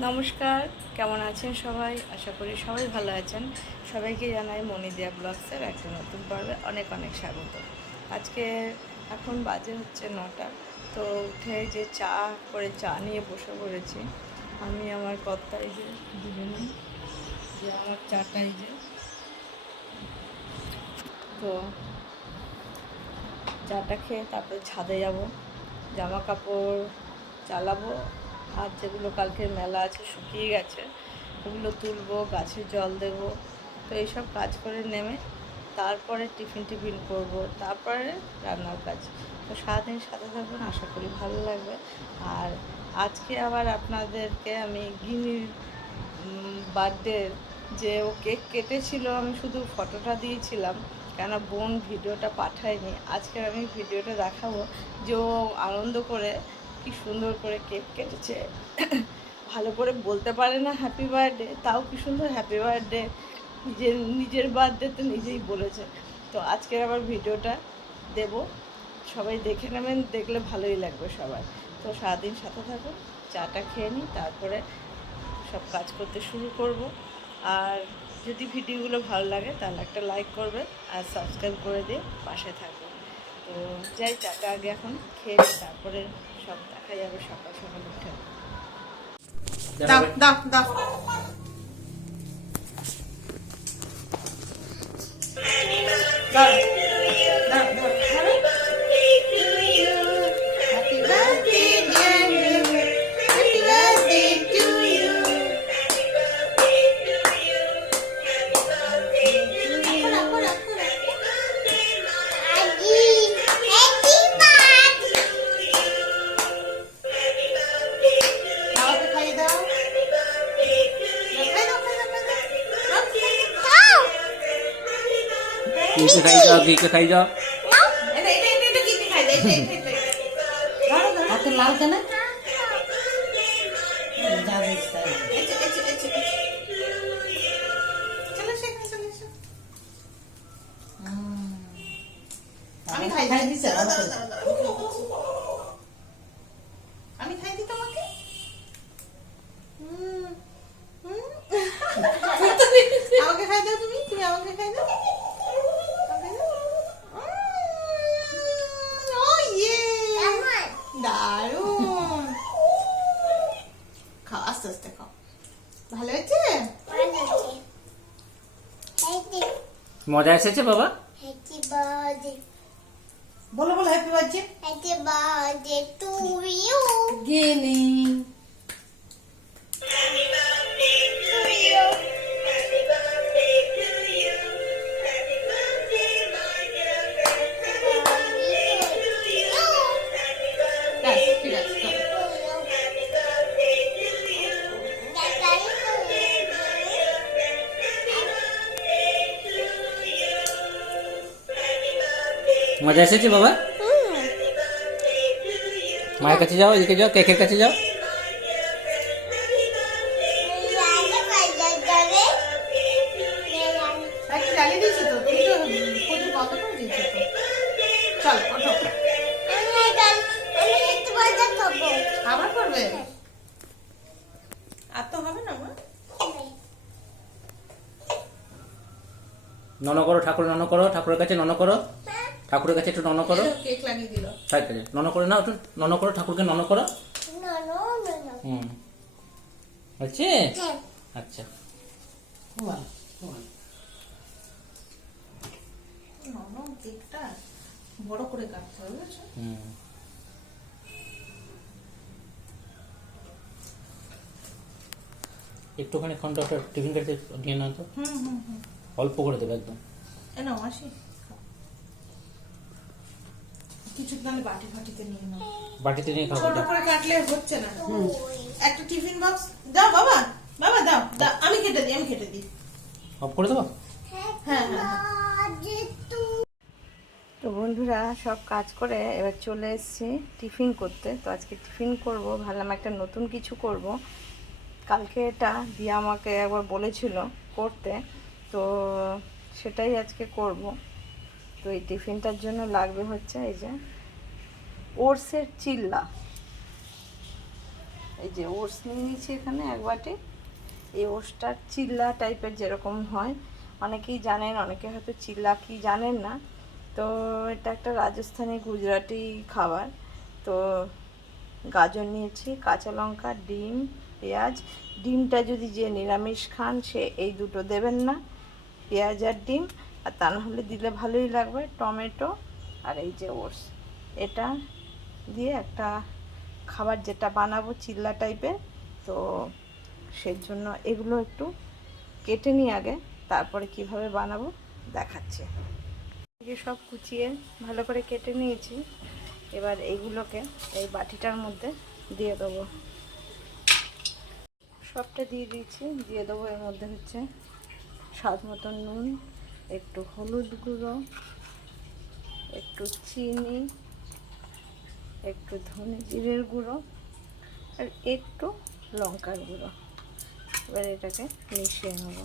নমস্কার, কেমন আছেন সবাই? আশা করি সবাই ভালো আছেন। সবাইকে জানাই মনিদিয়া ব্লগসের একটা নতুন পর্বে অনেক অনেক স্বাগত। আজকে এখন বাজে হচ্ছে নটা, তো উঠে যে চা করে চা নিয়ে বসে পড়েছি। আমি আমার কর্তাই যে, দুজনে যে আমার চাটাই যে। তো চাটা খেয়ে তারপরে ছাদে যাব, জামা কাপড় চালাবো আর যেগুলো কালকের মেলা আছে শুকিয়ে গেছে, ওগুলো তুলবো, গাছে জল দেব। তো এইসব কাজ করে নেমে তারপরে টিফিন টিফিন করব, তারপরে রান্নার কাজ। তো সারাদিন সাথে থাকবেন আশা করি ভালো লাগবে। আর আজকে আবার আপনাদেরকে আমি গিনির বার্থডে যে ও কেক কেটেছিল, আমি শুধু ফটোটা দিয়েছিলাম, কেন বোন ভিডিওটা পাঠায়নি। আজকে আমি ভিডিওটা দেখাবো যে ও আনন্দ করে কি সুন্দর করে কেক কেটেছে। ভালো করে বলতে পারে না হ্যাপি বার্থডে তাও কি সুন্দর হ্যাপি বার্থডে নিজের নিজের বার্থডে তো নিজেই বলেছে। তো আজকের আবার ভিডিওটা দেব। সবাই দেখে নেবেন, দেখলে ভালোই লাগবে সবার। তো সারাদিন সাথে থাকুন, চাটা খেয়ে নিই, তারপরে সব কাজ করতে শুরু করব। আর যদি ভিডিওগুলো ভালো লাগে, তাহলে একটা লাইক করবে আর সাবস্ক্রাইব করে দিয়ে পাশে থাকবে তো যাই চাটা আগে এখন, খেয়ে তারপরে সব দেখা যাবে সকাল সকাল উঠে দাও দাও দাও দাও। দাও। ঘিকে খাই যাও ঘিকে খাই যাও এটা, এটা, এটা, এটা কি দিয়ে খাই দাও? এটা, এটা, এটা, এটা। ধরো, ধরো। হাতে লাল কেন এসে, এসে, এসে, এসে। চলে এসো, এখানে চলে এসো। আমি খাই খাই দিই। দিছে, দাঁড়াও, অবশ্যই। দাঁড়াও, দাঁড়াও। আমি খাই দিই তোমাকে হুম। হুম। আমাকে খাই দাও তুমি তুমি আমাকে খাই দাও আমাকে দাও। উম, ও ইয়ে দারুণ খাও আস্তে আস্তে খাও ভালো হয়েছে মজা এসেছে বাবা? বলো বলো হ্যাপি বাজে হ্যাপি বাজে তুমিও গেলি মজা এসেছে বাবা? মায়ের কাছে যাও, এদিকে যাও, কেকের কাছে যাও। আবার নন করো, ঠাকুর নন করো, ঠাকুরের কাছে নন করো। ঠাকুরের কাছে একটু নন করো। কেক লাগিয়ে দিল? ঠিক আছে নন করে নাও একটু নন করো ঠাকুরকে নন করো। হুম। হচ্ছে আচ্ছা। কেকটা বড় করে কাটতে হবে হুম। একটুখানি খন্ড একটা টিফিন কাছে নিয়ে নাও তো। হুম হুম হুম। অল্প করে দেবে একদম। এ নাও মাসি। কিছু তাহলে বাটি ফাটিতে নিয়ে নাও। বাটিতে নিয়ে খাব ছোট করে কাটলে হচ্ছে না। একটা টিফিন বক্স দাও বাবা বাবা দাও দাও আমি কেটে দিই আমি কেটে দিই। অফ করে দেবো? হ্যাঁ হ্যাঁ হ্যাঁ। তো বন্ধুরা সব কাজ করে এবার চলে এসেছি টিফিন করতে। তো আজকে টিফিন করব ভাবলাম একটা নতুন কিছু করব। কালকে এটা দিয়ে আমাকে একবার বলেছিল করতে। তো সেটাই আজকে করব। তো এই টিফিনটার জন্য লাগবে হচ্ছে এই যে ওটসের চিল্লা। এই যে ওটস নিয়ে নিয়েছি এখানে এক বাটি। এই ওটসটা চিল্লা টাইপের যেরকম হয়। অনেকেই জানেন, অনেকে হয়তো চিল্লা কি জানেন না। তো এটা একটা রাজস্থানি গুজরাটি খাবার। তো গাজর নিয়েছি, কাঁচা লঙ্কা, ডিম, পেঁয়াজ। ডিমটা যদি যে নিরামিষ খান, সে এই দুটো দেবেন না। পেঁয়াজ আর ডিম। আর তা না হলে দিলে ভালোই লাগবে, টমেটো আর এই যে ওটস। এটা দিয়ে একটা খাবার যেটা বানাবো চিল্লা টাইপের তো সেই জন্য এগুলো একটু কেটে নিই আগে, তারপরে কীভাবে বানাবো দেখাচ্ছি। যে সব কুচিয়ে ভালো করে কেটে নিয়েছি, এবার এইগুলোকে এই বাটিটার মধ্যে দিয়ে দেবো। সবটা দিয়ে দিয়েছি, দিয়ে দেবো এর মধ্যে হচ্ছে স্বাদ মতন নুন একটু হলুদ গুঁড়ো, একটু চিনি, একটু ধনে জিরের গুঁড়ো আর একটু লঙ্কার গুঁড়ো। এবার এটাকে মিশিয়ে নেব।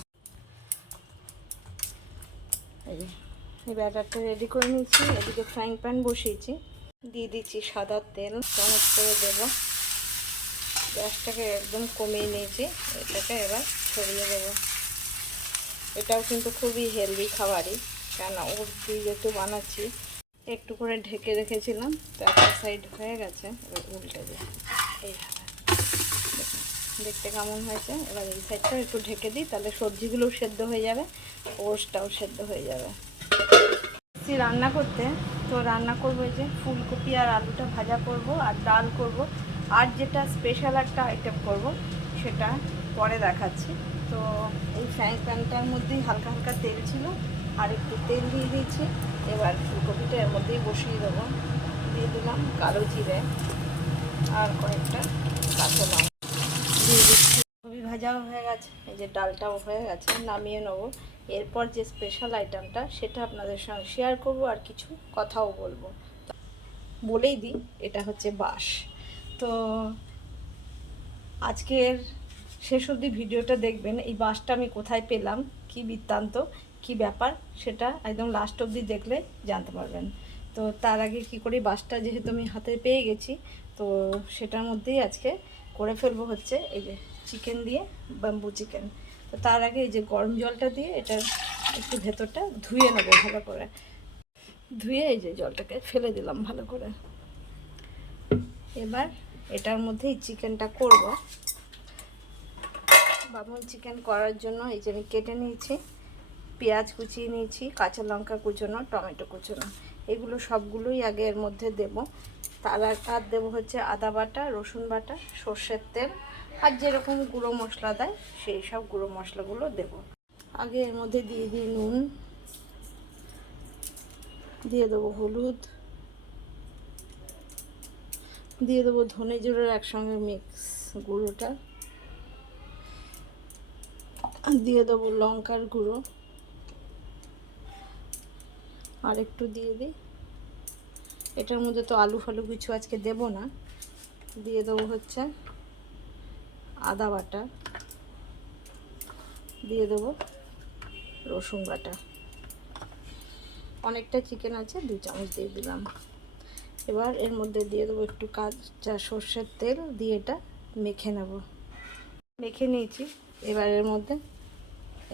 এই ব্যাটারটা রেডি করে নিয়েছি, এদিকে ফ্রাইং প্যান বসিয়েছি। দিয়ে দিচ্ছি সাদা তেল চামচ করে দেবো। গ্যাসটাকে একদম কমিয়ে নিয়েছি, এটাকে এবার ছড়িয়ে দেবো। এটাও কিন্তু খুবই হেলদি খাবারই। কেন ওর দিয়ে যেহেতু বানাচ্ছি, একটু করে ঢেকে রেখেছিলাম, তো একটা সাইড হয়ে গেছে, এবার উল্টে দিই এইভাবে দেখতে কেমন হয়েছে? এবার এই সাইডটা একটু ঢেকে দিই, তাহলে সবজিগুলোও সেদ্ধ হয়ে যাবে ওটসটাও সেদ্ধ হয়ে যাবে। রান্না করতে, তো রান্না করব যে ফুলকপি আর আলুটা ভাজা করব আর ডাল করব। আর যেটা স্পেশাল একটা আইটেম করব, সেটা পরে দেখাচ্ছি। তো এই ফ্রাইং প্যানটার মধ্যেই হালকা হালকা তেল ছিল, আর একটু তেল দিয়ে দিয়েছি। এবার ফুলকপিটা এর মধ্যেই বসিয়ে দেবো। দিয়ে দিলাম কালো জিরে আর কয়েকটা কাঁচা লঙ্কা। ফুলকপি ভাজাও হয়ে গেছে, এই যে ডালটাও হয়ে গেছে, নামিয়ে নেব। এরপর যে স্পেশাল আইটেমটা সেটা আপনাদের সঙ্গে শেয়ার করব আর কিছু কথাও বলব। বলেই দিই, এটা হচ্ছে বাস তো আজকের শেষ অবধি ভিডিওটা দেখবেন, এই বাঁশটা আমি কোথায় পেলাম, কি বৃত্তান্ত, কি ব্যাপার, সেটা একদম লাস্ট অবধি দেখলে জানতে পারবেন। তো তার আগে কি করি বাঁশটা যেহেতু আমি হাতে পেয়ে গেছি, তো সেটার মধ্যেই আজকে করে ফেলব হচ্ছে এই যে চিকেন দিয়ে বাম্বু চিকেন তো তার আগে এই যে গরম জলটা দিয়ে এটা একটু ভেতরটা ধুয়ে নেব ভালো করে। ধুয়ে এই যে জলটাকে ফেলে দিলাম ভালো করে। এবার এটার মধ্যে এই চিকেনটা করব। বামন চিকেন করার জন্য এই যে আমি কেটে নিয়েছি, পেঁয়াজ কুচিয়ে নিয়েছি, কাঁচা লঙ্কা কুচোনো, টমেটো কুচোনো। এগুলো সবগুলোই আগে এর মধ্যে দেব। তার আর- দেবো হচ্ছে আদা বাটা, রসুন বাটা, সর্ষের তেল, আর যেরকম গুঁড়ো মশলা দেয়, সেই সব গুঁড়ো মশলাগুলো দেব। আগে এর মধ্যে দিয়ে দিই নুন, দিয়ে দেবো হলুদ, দিয়ে দেবো ধনে জিরের একসঙ্গে মিক্স গুঁড়োটা। দিয়ে দেবো লঙ্কার গুঁড়ো। আর একটু দিয়ে দিই। এটার মধ্যে তো আলু ফালু কিছু আজকে দেব না। দিয়ে দেবো হচ্ছে আদা বাটা। দিয়ে দেবো রসুন বাটা। অনেকটা চিকেন আছে, দু চামচ দিয়ে দিলাম। এবার এর মধ্যে দিয়ে দেবো একটু কাঁচা সর্ষের তেল, দিয়ে এটা মেখে নেব। মেখে নিয়েছি। এবার এর মধ্যে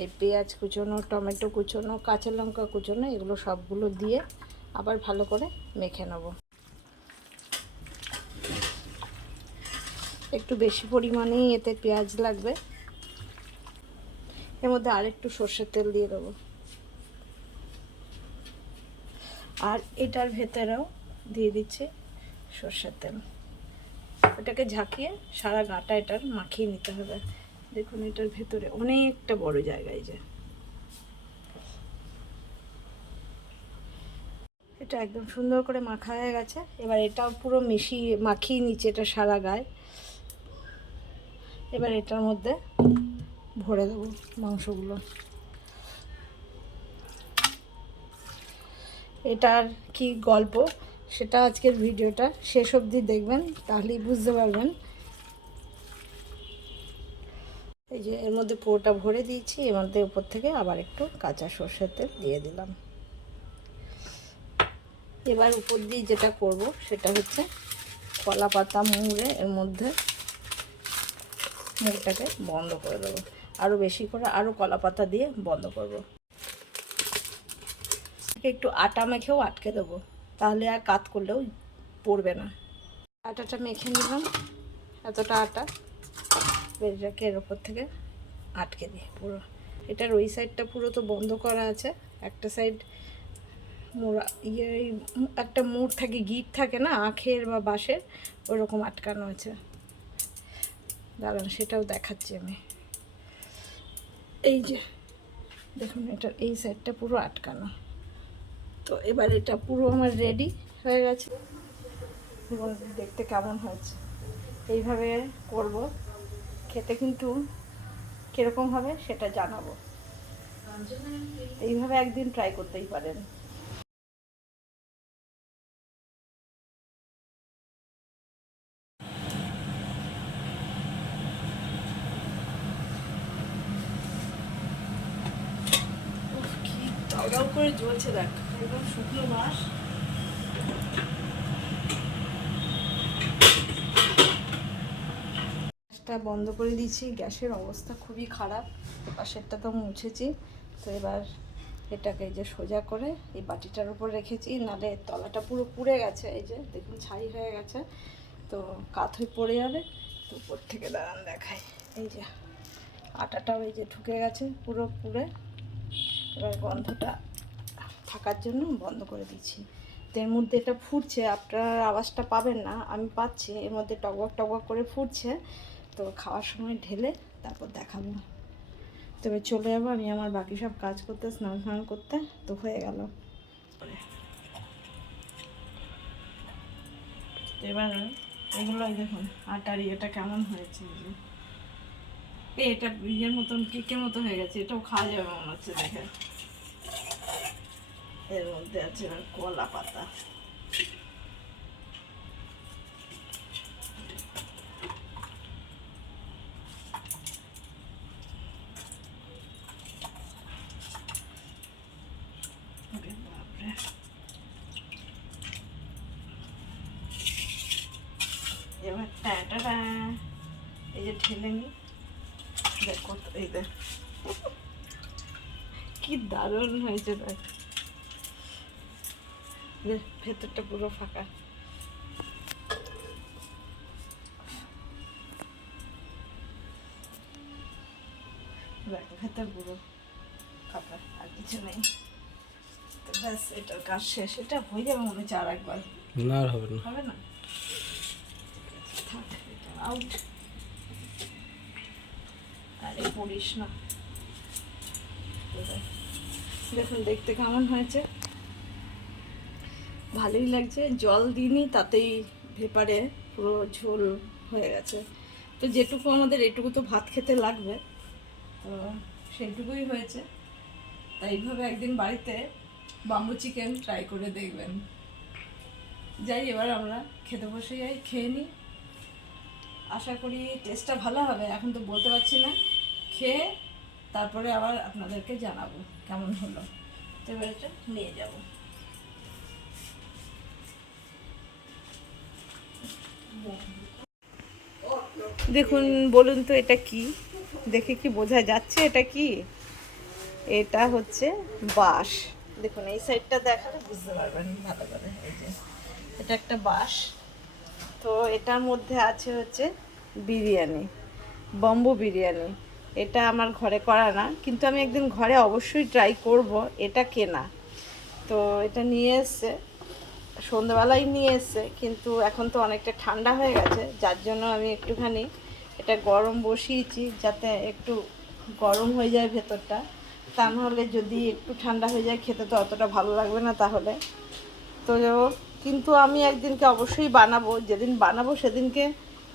এই পেঁয়াজ কুচোনো, টমেটো কুচোনো, কাঁচা লঙ্কা কুচোনো, এগুলো সবগুলো দিয়ে আবার ভালো করে মেখে নেব। একটু বেশি পরিমাণেই এতে পেঁয়াজ লাগবে। এর মধ্যে আরেকটু সর্ষের তেল দিয়ে দেবো। আর এটার ভেতরেও দিয়ে দিচ্ছি সর্ষের তেল। ওটাকে ঝাঁকিয়ে সারা গাটা এটার মাখিয়ে নিতে হবে। দেখুন, এটার ভেতরে অনেকটা বড় জায়গায় যে। এটা একদম সুন্দর করে মাখা হয়ে গেছে। এবার এটাও পুরো মিশিয়ে, মাখিয়ে নিচে এটা সারা গায়ে। এবার এটার মধ্যে ভরে দেবো মাংসগুলো। এটার কি গল্প? সেটা আজকের ভিডিওটা শেষ অবধি দেখবেন, তাহলেই বুঝতে পারবেন। এই যে এর মধ্যে পুরোটা ভরে দিয়েছি, এর মধ্যে উপর থেকে আবার একটু কাঁচা সর্ষের তেল দিয়ে দিলাম। এবার উপর দিয়ে যেটা করব সেটা হচ্ছে কলা পাতা মুড়ে এর মধ্যে মুখটাকে বন্ধ করে দেবো। আরও বেশি করে আরও কলা পাতা দিয়ে বন্ধ করব। একটু আটা মেখেও আটকে দেবো, তাহলে আর কাত করলেও পড়বে না। আটাটা মেখে নিলাম, এতটা আটা। এটাকে এর ওপর থেকে আটকে দিই পুরো। এটার ওই সাইডটা পুরো তো বন্ধ করা আছে। একটা সাইড মোড়া ইয়ে একটা মুড় থাকে, গিট থাকে না, আখের বা বাঁশের ওরকম আটকানো আছে। দাঁড়ান, সেটাও দেখাচ্ছি আমি। এই যে, দেখুন এটার এই সাইডটা পুরো আটকানো। তো এবার এটা পুরো আমার রেডি হয়ে গেছে। দেখতে কেমন হয়েছে। এইভাবে করব। খেতে কিন্তু কীরকম হবে সেটা জানাব। এইভাবে একদিন ট্রাই করতেই পারেন। করে জ্বলছে দেখ। একদম শুকনো মাছ। গ্যাসটা বন্ধ করে দিয়েছি। গ্যাসের অবস্থা খুবই খারাপ। পাশেরটা তো মুছেছি। তো এবার এটাকে যে সোজা করে এই বাটিটার উপর রেখেছি। নালে তলাটা পুরো পুড়ে গেছে। এই যে দেখুন, ছাই হয়ে গেছে। তো কাত হয়ে পড়ে যাবে। তো উপর থেকে দাঁড়ান দেখাই। এই যে আটাটাও এই যে ঢুকে গেছে পুরো পুড়ে। এবার গন্ধটা থাকার জন্য বন্ধ করে দিচ্ছি তো এর মধ্যে এটা ফুটছে। আপনার আওয়াজটা পাবেন না। আমি পাচ্ছি। এর মধ্যে টকবক টকবক করে ফুটছে। তো খাওয়ার সময় ঢেলে তারপর দেখাবো। তবে চলে যাব, আমি আমার বাকি সব কাজ করতে, স্নান স্নান করতে, তো হয়ে গেল। এবার এগুলো দেখুন, আটার ইয়েটা কেমন হয়েছে এই এটা ইয়ের মতন, কেকের মতো হয়ে গেছে, এটাও খাওয়া যাবে মনে হচ্ছে দেখে। এর মধ্যে আছে কলা পাতা। এই যে ঠেলে নি দেখ এই দেখ। কি দারুণ হয়েছে দেখ, ভেতরটা পুরো ফাঁকা। ভেতর পুরো ফাঁকা আর কিছু নেই। ব্যাস এটার কাজ শেষ। এটা হয়ে যাবে মনে হচ্ছে আর একবার না। হবে না? হবে না আউট আরে পড়িস না। দেখুন দেখতে কেমন হয়েছে? ভালোই লাগছে জল দিইনি তাতেই ভেপারে পুরো ঝোল হয়ে গেছে। তো যেটুকু আমাদের এটুকু তো ভাত খেতে লাগবে। তো সেইটুকুই হয়েছে। তাই এইভাবে একদিন বাড়িতে বাম্বু চিকেন ট্রাই করে দেখবেন। যাই এবার আমরা খেতে বসে যাই খেয়ে নিই। আশা করি টেস্টটা ভালো হবে এখন তো বলতে পারছি না। খেয়ে তারপরে আবার আপনাদেরকে জানাব কেমন হলো। নিয়ে যাব। দেখুন, বলুন তো এটা কি? দেখে কি বোঝা যাচ্ছে এটা কি? এটা হচ্ছে বাঁশ। দেখুন, এই সাইডটা দেখালে বুঝতে পারবেন ভালো করে, এই যে এটা একটা বাঁশ। তো এটার মধ্যে আছে হচ্ছে বিরিয়ানি, বম্বু বিরিয়ানি। এটা আমার ঘরে করা না, কিন্তু আমি একদিন ঘরে অবশ্যই ট্রাই করব, এটা কেনা। তো এটা নিয়ে এসছে সন্ধ্যাবেলায় নিয়ে এসছে, কিন্তু এখন তো অনেকটা ঠান্ডা হয়ে গেছে, যার জন্য আমি একটুখানি এটা গরম বসিয়েছি, যাতে একটু গরম হয়ে যায় ভেতরটা। তা নাহলে যদি একটু ঠান্ডা হয়ে যায়, খেতে তো অতটা ভালো লাগবে না তাহলে। তো কিন্তু আমি একদিনকে অবশ্যই বানাবো, যেদিন বানাবো সেদিনকে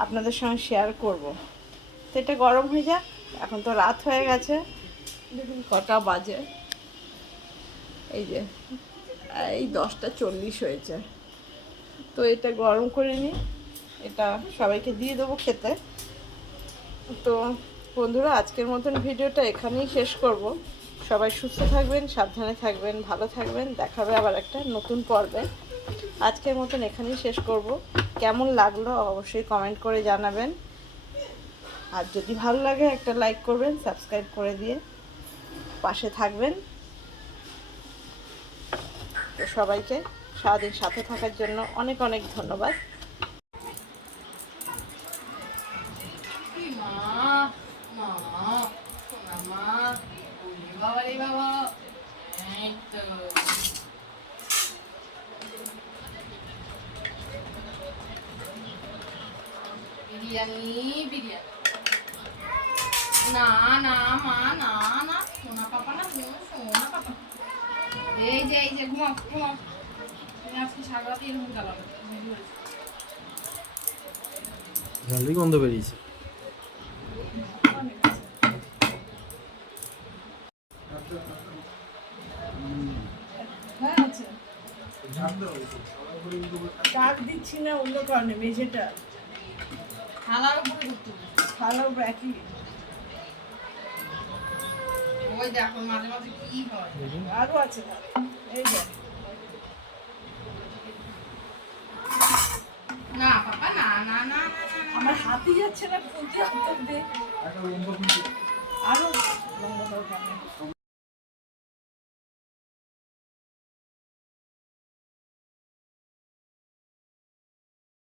আপনাদের সঙ্গে শেয়ার করব। তো এটা গরম হয়ে যাক। এখন তো রাত হয়ে গেছে। দেখুন কটা বাজে। এই যে, এই দশটা চল্লিশ হয়েছে। তো এটা গরম করে নিই। এটা সবাইকে দিয়ে দেবো খেতে। তো বন্ধুরা, আজকের মতন ভিডিওটা এখানেই শেষ করব। সবাই সুস্থ থাকবেন, সাবধানে থাকবেন, ভালো থাকবেন। দেখাবে আবার একটা নতুন পর্বে। আজকের মতন এখানেই শেষ করব। কেমন লাগল অবশ্যই কমেন্ট করে জানাবেন। আর যদি ভালো লাগে একটা লাইক করবেন, সাবস্ক্রাইব করে দিয়ে পাশে থাকবেন। সবাইকে সারাদিন সাথে থাকার জন্য অনেক অনেক ধন্যবাদ। বিরিয়ানি বিরিয়ানি। না না মা না না সোনা পাপা না সোনা সোনা পাপা। এই যে এই যে ঘুমাও ঘুমাও। তুমি আজকে সারা এরকম চালাবে। ঝালই গন্ধ বেরিয়েছে। হ্যাঁ ডাক দিচ্ছি না অন্য কারণে মেঝেটা। থালার উপরে হবে। ভালো একই। ওই দেখো মাঝে মাঝে কি হয়। আরও আছে না? এই না পাপা না না না। আমার হাতই যাচ্ছে না খুলতে দিয়ে আরও লম্বা